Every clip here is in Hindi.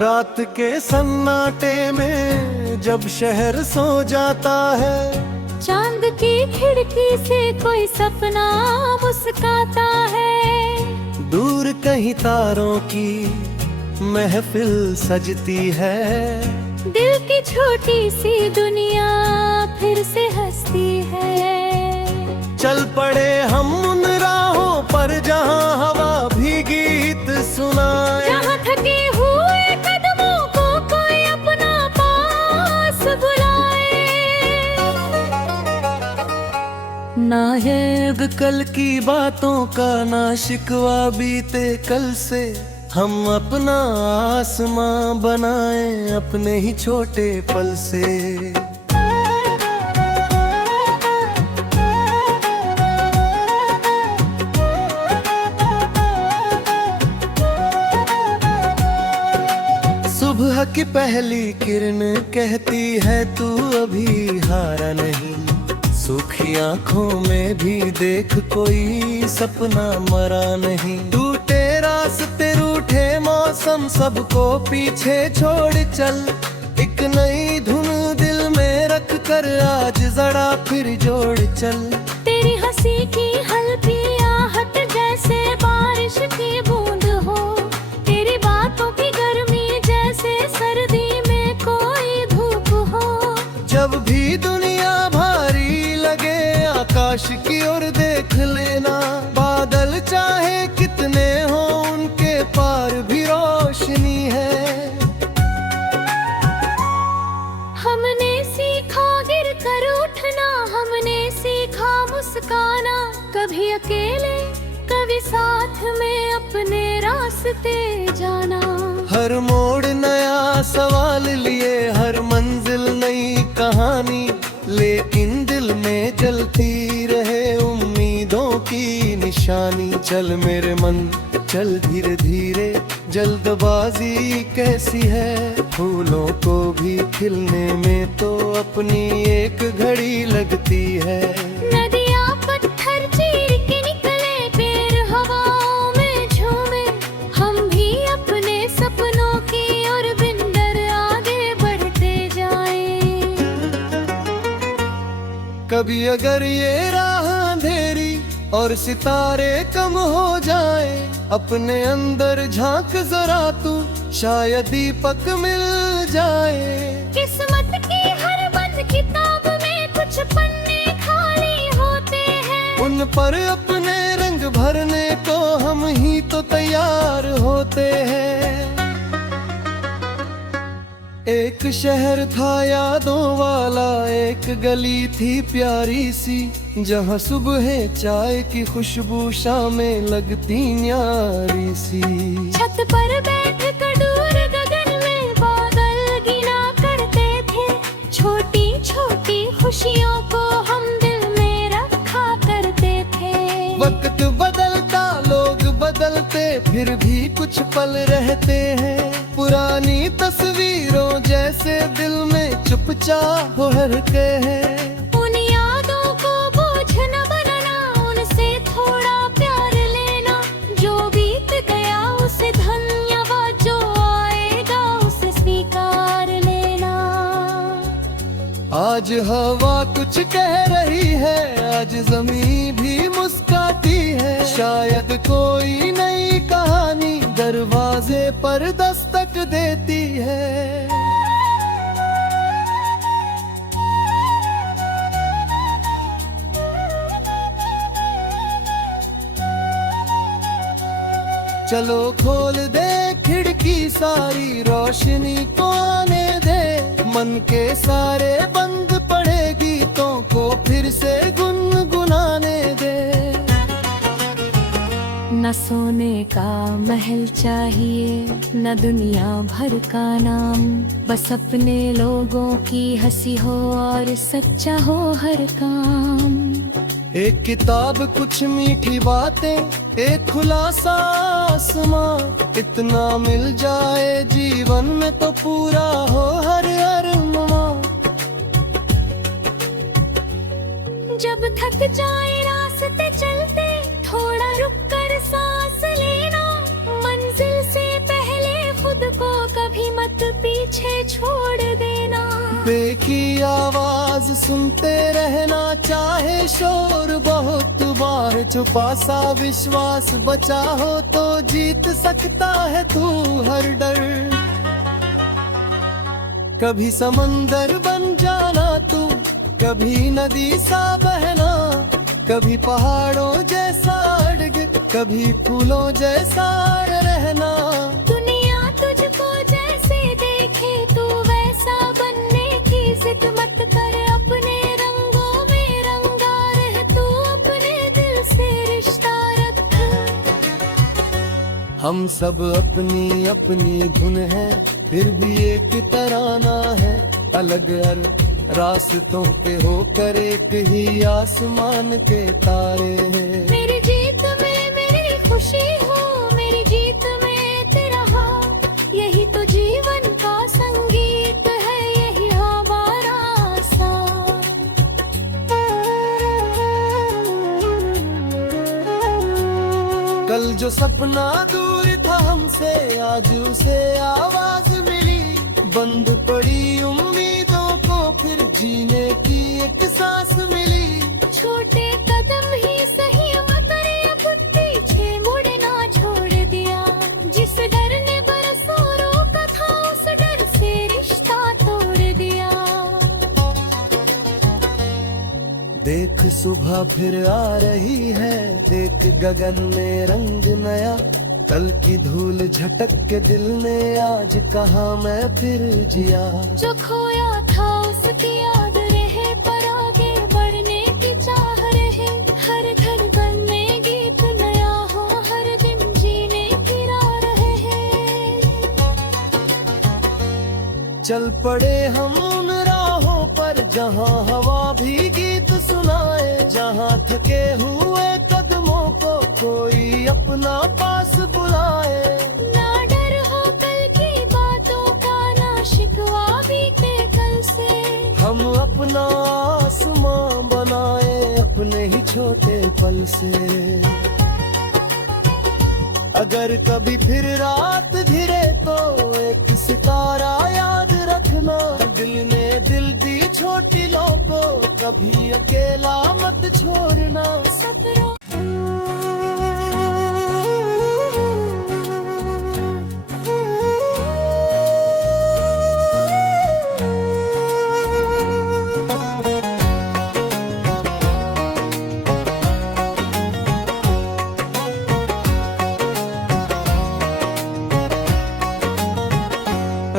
रात के सन्नाटे में जब शहर सो जाता है, चांद की खिड़की से कोई सपना मुस्काता है। दूर कहीं तारों की महफिल सजती है, दिल की छोटी सी दुनिया फिर से हंसती है। चल पड़े हम उन राहों पर जहां हवा भी गीत सुनाए, जहां थके हुए कदमों को कोई अपना पास बुलाए। ना है कल की बातों का, ना शिकवा बीते कल से। हम अपना आसमां बनाएं अपने ही छोटे पल से। सुबह की पहली किरण कहती है तू अभी हारा नहीं। सूखी आंखों में भी देख कोई सपना मरा नहीं। टूटे रास्ते रूठे मौसम सबको पीछे छोड़ चल। एक नई धुन दिल में रख कर आज जरा फिर जोड़ चल। तेरी हंसी की हल्की आहट जैसे बारिश की बूंद हो। तेरी बातों की गर्मी जैसे सर्दी में कोई धूप हो। जब भी दुनिया भारी लगे आकाश की ओर देख लेना। बादल चाहे कितने हो उनके पार भी रोशनी है। हमने सीखा गिर कर उठना, हमने सीखा मुस्काना। कभी अकेले कभी साथ में अपने रास्ते जाना। हर मोड़ नया सवाल लिए, हर मंजिल नई कहानी। लेकिन दिल में जलती रहे उम्मीदों की निशानी। चल मेरे मन चल धीरे धीरे, जल्दबाजी कैसी है। फूलों को भी खिलने में तो अपनी एक घड़ी लगती है। नदियाँ पत्थर चीर के निकले, पेड़ हवाओं में झूमे। हम भी अपने सपनों की ओर बिन डर आगे बढ़ते जाएं। कभी अगर ये राह अंधेरी और सितारे कम हो जाए, अपने अंदर झांक जरा तू, शायद दीपक मिल जाए। किस्मत की हर बंद किताब में कुछ पन्ने खाली होते हैं। उन पर अपने रंग भरने को हम ही तो तैयार होते हैं। एक शहर था यादों वाला, एक गली थी प्यारी सी। जहाँ सुबह चाय की खुशबू शामें लगती न्यारी सी। छत पर बैठ कर दूर गगन में बादल गिना करते थे। छोटी छोटी खुशियों को हम दिल में रखा करते थे। वक्त बदलता लोग बदलते, फिर भी कुछ पल रहते हैं। पुरानी तस्वीरों जैसे दिल में चुपचाप उभरते हैं। उन यादों को बोझ न बनना, उनसे थोड़ा प्यार लेना। जो बीत गया उसे धन्यवाद, जो आएगा उसे स्वीकार लेना। आज हवा कुछ कह रही है, आज ज़मीं भी मुस्काती है। शायद कोई नई कहानी दरवाजे पर दस्तक देती है। चलो खोल दे खिड़की सारी, रोशनी को आने दे। मन के सारे बंद पड़े गीतों को फिर से गुनगुनाने दे। न सोने का महल चाहिए, न दुनिया भर का नाम। बस अपने लोगों की हंसी हो और सच्चा हो हर काम। एक किताब कुछ मीठी बातें, एक खुलासा आसमां। इतना मिल जाए जीवन में तो पूरा हो हर अरमान। जब थक जाए रास्ते चलते, थोड़ा रुक कर सांस लेना। मंजिल से पहले खुद को कभी पीछे छोड़ देना। बेकी आवाज सुनते रहना, चाहे शोर बहुत बार छुपा सा विश्वास बचा हो तो जीत सकता है तू हर डर। कभी समंदर बन जाना तू, कभी नदी सा बहना, कभी पहाड़ों जैसा अड़ग, कभी फूलों जैसा रहना। दुनिया तुझको जैसे देखे तू वैसा बनने की जिद मत कर, अपने रंगों में रंगा रह तू, अपने दिल से रिश्ता रख। हम सब अपनी अपनी धुन है, फिर भी एक तराना है। अलग अलग रास्तों पे होकर एक ही आसमान के तारे हैं। मेरी जीत में मेरी खुशी हो, मेरी जीत में तेरा हाँ, यही तो जीवन का संगीत है, यही हमारा साथ। कल जो सपना दूर था हमसे, आज उसे आवाज मिली। बंद पड़ी उम्मीदों को फिर जीने की एक सांस मिली। छोटे कदम ही सही मगर अब पीछे मुड़ना छोड़ दिया। जिस डर ने बरसों रोका था उस डर से रिश्ता तोड़ दिया। देख सुबह फिर आ रही है, देख गगन में रंग नया। कल की धूल झटक के दिल ने आज कहा मैं फिर जिया। जो खोया था उसकी याद रहे, पर आगे बढ़ने की चाह रहे। हर धड़कन में गीत नया हो, हर दिन जीने की राह रहे। चल पड़े हम उन राहों पर जहाँ हवा भी गीत सुनाए, जहाँ थके हुए कदमों को कोई अपना पास बुलाए। ना डर हो कल की बातों का, ना शिकवा बीते कल से। हम अपना आसमां बनाए अपने ही छोटे पल से। अगर कभी फिर रात घिरे तो एक सितारा याद रखना। दिल ने दिल दी छोटी लो को, कभी अकेला मत छोड़ना। सपनों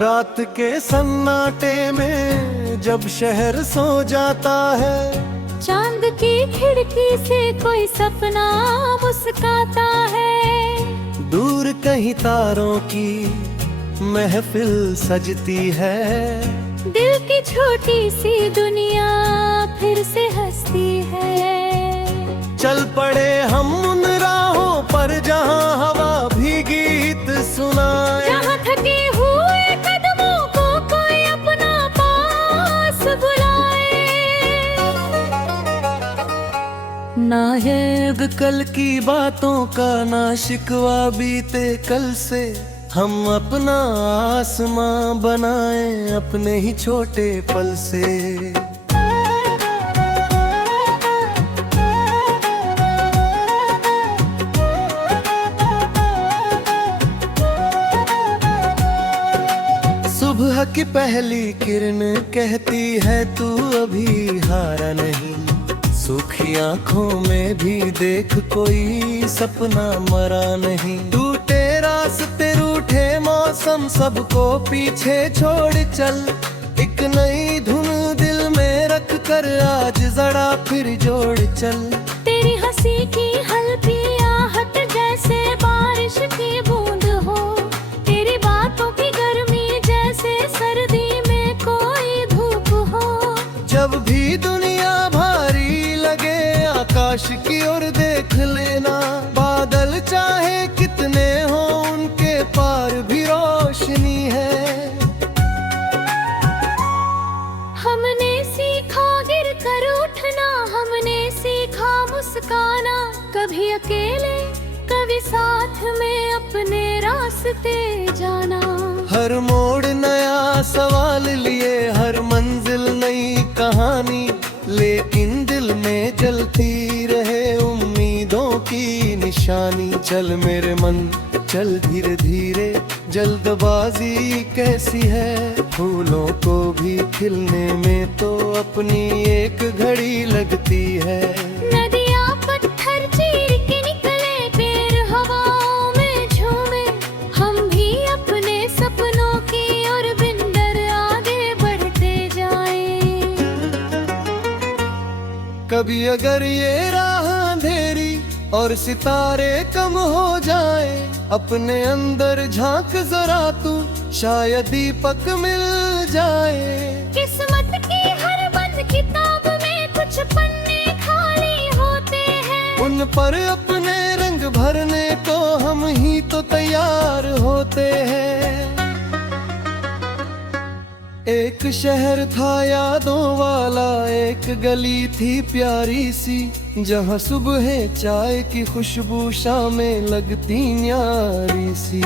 रात के सन्नाटे में जब शहर सो जाता है, चांद की खिड़की से कोई सपना मुस्काता है। दूर कहीं तारों की महफिल सजती है। दिल की छोटी सी दुनिया फिर से हंसती है। चल पड़े हम उन राहों पर जहाँ हवा भी गीत सुनाए, जहाँ थके हुए कदमों को कोई अपना पास बुलाए। ना है अब कल की बातों का, ना शिकवा बीते कल से। हम अपना आसमां बनाए अपने ही छोटे पल से। सुबह की पहली किरण कहती है तू अभी हारा नहीं। सूखी आंखों में भी देख कोई सपना मरा नहीं। टूटे रास्ते रूठे मौसम सबको पीछे छोड़ चल। एक नई धुन दिल में रख कर आज जरा फिर जोड़ चल। तेरी हंसी की हल्की आहट जैसे बारिश की बूंद हो। तेरी बातों की गर्मी जैसे सर्दी में कोई धूप हो। जब भी दुनिया भारी लगे आकाश की ओर देख लेना। बादल चाहे कितने हो उनके पार भी रोशनी है। हमने सीखा गिर कर उठना, हमने सीखा मुस्काना। कभी अकेले कभी साथ में अपने रास्ते जाना। हर मोड़ नया सवाल लिए, हर मंजिल नई कहानी, लेकिन दिल में जलती रहे उम्मीदों की निशानी। चल मेरे मन चल धीरे धीरे, जल्दबाजी कैसी है, फूलों को भी खिलने में तो अपनी एक घड़ी लगती है। नदियाँ पत्थर चीर के निकले, पेड़ हवाओं में झूमे, हम भी अपने सपनों की ओर बिन डर आगे बढ़ते जाएं। कभी अगर ये राह अंधेरी और सितारे कम हो जाए, अपने अंदर झांक जरा तू, शायद दीपक मिल जाए। किस्मत की हर बंद किताब में कुछ पन्ने खाली होते हैं, उन पर अपने रंग भरने को हम ही तो तैयार होते हैं। एक शहर था यादों वाला, एक गली थी प्यारी सी, जहाँ सुबह चाय की खुशबू शामें लगती न्यारी सी।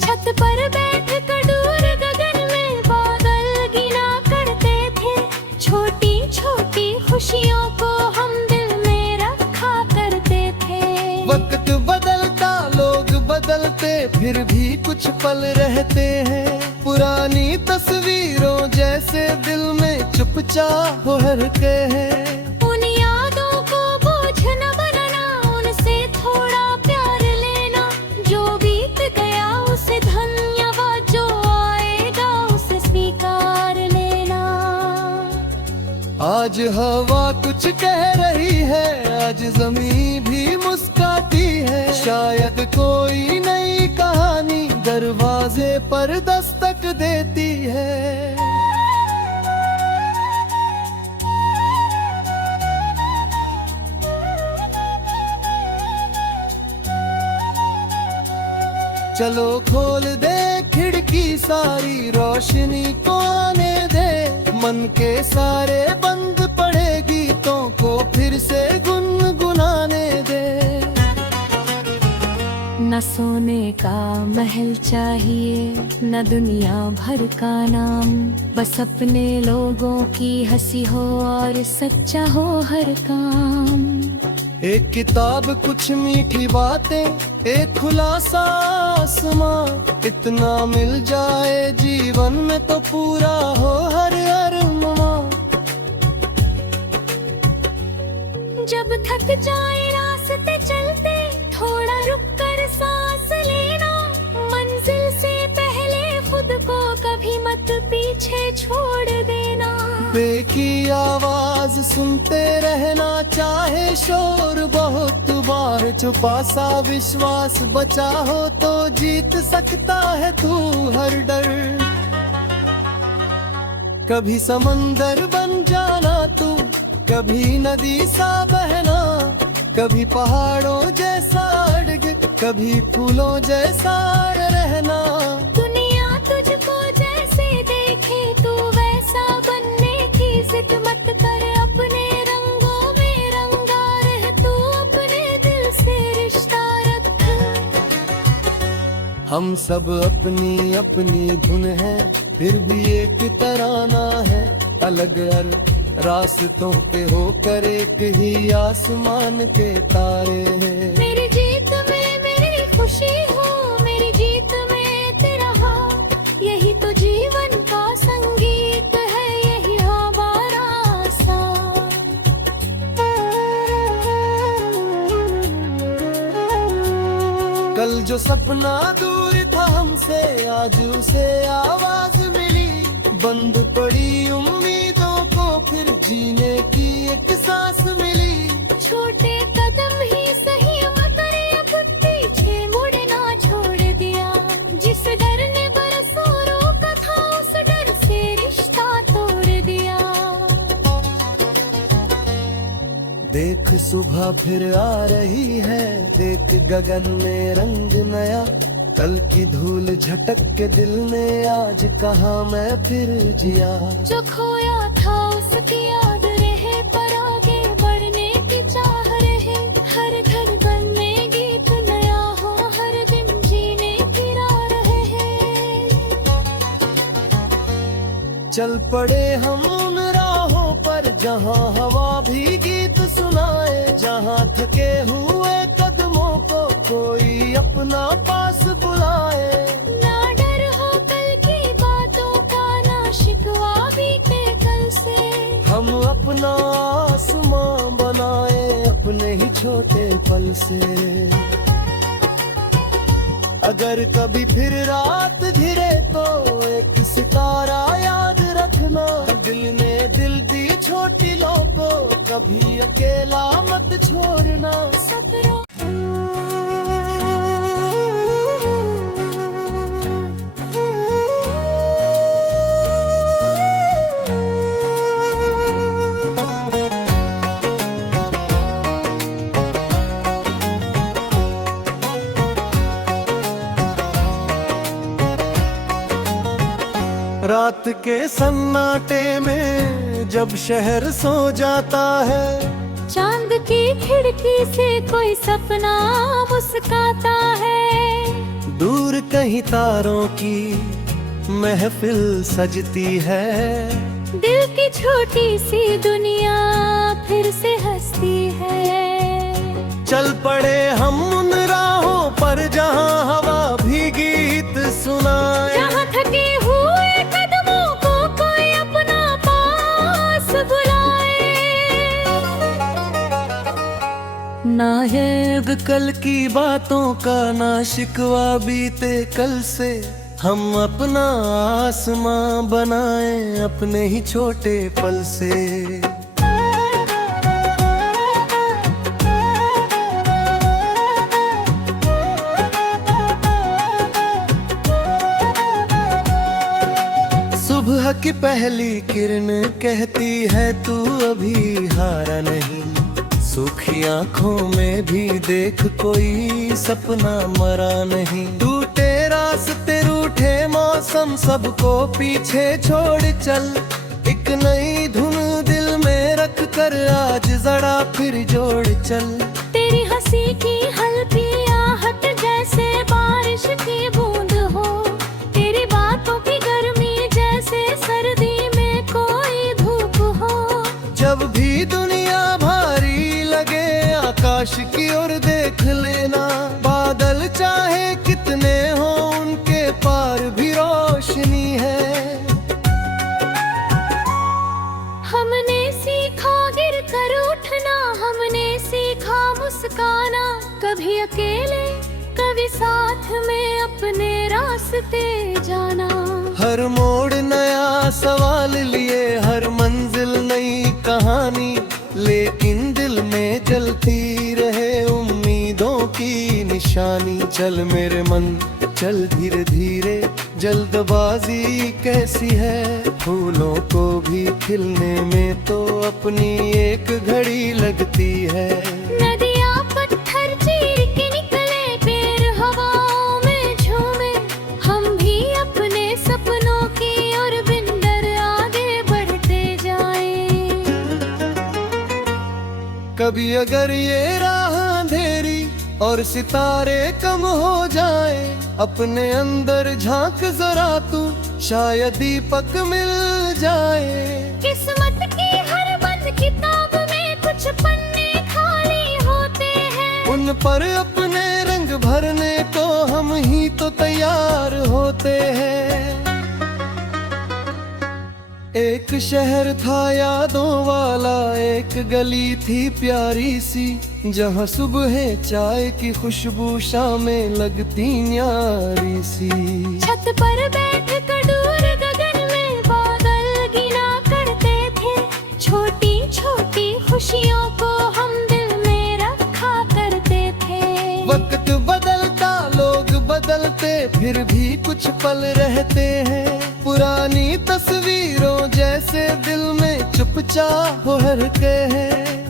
छत पर बैठ कर दूर गगन में बादल गिना करते थे, छोटी छोटी खुशियों को हम दिल में रखा करते थे। वक्त बदलता लोग बदलते, फिर भी कुछ पल रहते हैं पुरानी तस्वीरों जैसे, दिल में चुपचाप उभरते हैं। उन यादों को बोझ न बनाना, उनसे थोड़ा प्यार लेना, जो बीत गया उसे धन्यवाद, जो आएगा उसे स्वीकार लेना। आज हवा कुछ कह रही है, आज जमीन भी मुस्काती है, शायद कोई नई कहानी दरवाजे पर दस्तक देती है। चलो खोल दे खिड़की सारी, रोशनी को आने दे, मन के सारे बंद पड़े गीतों को फिर से गुनगुनाने दे। न सोने का महल चाहिए, न दुनिया भर का नाम, बस अपने लोगों की हंसी हो और सच्चा हो हर काम। एक किताब कुछ मीठी बातें, एक खुलासा आसमां, इतना मिल जाए जीवन में तो पूरा हो हर अरमान। जब थक जाए रास्ते चलते, थोड़ा रुक कर सांस लेना, मंजिल से पहले खुद को कभी मत पीछे छोड़ देना। बेकी आवाज सुनते रहना, चाहे शोर बहुत बार छुपा सा विश्वास बचा हो तो जीत सकता है तू हर डर। कभी समंदर बन जाना तू, कभी नदी सा बहना, कभी पहाड़ों जैसा अड़ग, कभी फूलों जैसा रहना। दुनिया तुझको जैसे देखे तू वैसा बनने की जिद मत कर, अपने रंगों में रंगा रह तू, अपने दिल से रिश्ता रख। हम सब अपनी अपनी धुन है, फिर भी एक तराना है, अलग अलग रास्तों पे होकर एक ही आसमान के तारे हैं। मेरी जीत में मेरी खुशी हो, मेरी जीत में तेरा हाँ, यही तो जीवन का संगीत है, यही हमारा साथ। कल जो सपना दूर था हमसे, आज उसे आवाज मिली, बंद पड़ी उम्मीदों को फिर जीने की एक सांस मिली। छोटे कदम ही सही मगर अब पीछे मुड़ना छोड़ दिया, जिस डर ने बरसों रोका था उस डर से रिश्ता तोड़ दिया। देख सुबह फिर आ रही है, देख गगन में रंग नया, कल की धूल झटक के दिल ने आज कहा मैं फिर जिया। जो खोया था उसकी याद रहे, पर आगे बढ़ने की चाह रहे, हर घर घर में गीत नया चल पड़े हम उन राहों पर जहाँ हवा भी गीत सुनाए, जहाँ थके हुए कदमों को कोई अपना पास बुलाए। ना डर हो कल की बातों का, ना शिकवा बीते कल से। हम अपना आसमां बनाए अपने ही छोटे पल से। अगर कभी फिर रात घिरे तो एक सितारा याद रखना, दिल ने दिल दी छोटी लो को कभी अकेला मत छोड़ना। सपनों रात के सन्नाटे में जब शहर सो जाता है, चांद की खिड़की से कोई सपना मुस्काता है। दूर कहीं तारों की महफिल सजती है, दिल की छोटी सी दुनिया फिर से हंसती है। चल पड़े हम उन राहों पर जहाँ हवा भी गीत सुनाए, जहाँ थके हुए कदमों को कोई अपना पास बुलाए। ना है अब कल की बातों का, ना शिकवा बीते कल से। हम अपना आसमां बनाए अपने ही छोटे पल से। सुबह की पहली किरण कहती है तू अभी हारा नहीं, सूखी आंखों में भी देख कोई सपना मरा नहीं। टूटे रास्ते रूठे मौसम सबको पीछे छोड़ चल, एक नई धुन दिल में रख कर आज जरा फिर जोड़ चल। तेरी हंसी की हल्की आहट जैसे बारिश की बूंद हो, तेरी बातों की गर्मी जैसे सर्दी में कोई धूप हो। जब भी दुनिया भारी लगे आकाश की ओर देख लेना, बादल चाहे कितने हो उनके पार भी रोशनी है। हमने सीखा गिर कर उठना, हमने सीखा मुस्काना, कभी अकेले कभी साथ में अपने रास्ते जाना। हर मोड़ नया सवाल लिए, हर मंजिल नई कहानी, लेकिन दिल में जलती रहे उम्मीदों की निशानी। चल मेरे मन चल धीरे धीरे, जल्दबाजी कैसी है, फूलों को भी खिलने में तो अपनी एक घड़ी लगती है। नदियाँ पत्थर चीर के निकले, पेड़ हवाओं में झूमे, हम भी अपने सपनों की ओर बिन डर आगे बढ़ते जाएं। कभी अगर ये राह अंधेरी और सितारे कम हो जाए, अपने अंदर झांक जरा तू, शायद दीपक मिल जाए। किस्मत की हर बंद किताब में कुछ पन्ने खाली होते हैं, उन पर अपने रंग भरने को हम ही तो तैयार होते हैं। एक शहर था यादों वाला, एक गली थी प्यारी सी, जहाँ सुबह चाय की खुशबू शामें लगती न्यारी सी। छत पर बैठ कर दूर गगन में बादल गिना करते थे, छोटी छोटी खुशियों को हम दिल में रखा करते थे। वक्त बदलता लोग बदलते, फिर भी कुछ पल रहते हैं, पुरानी तस्वीरों जैसे दिल में चुपचाप भर के हैं।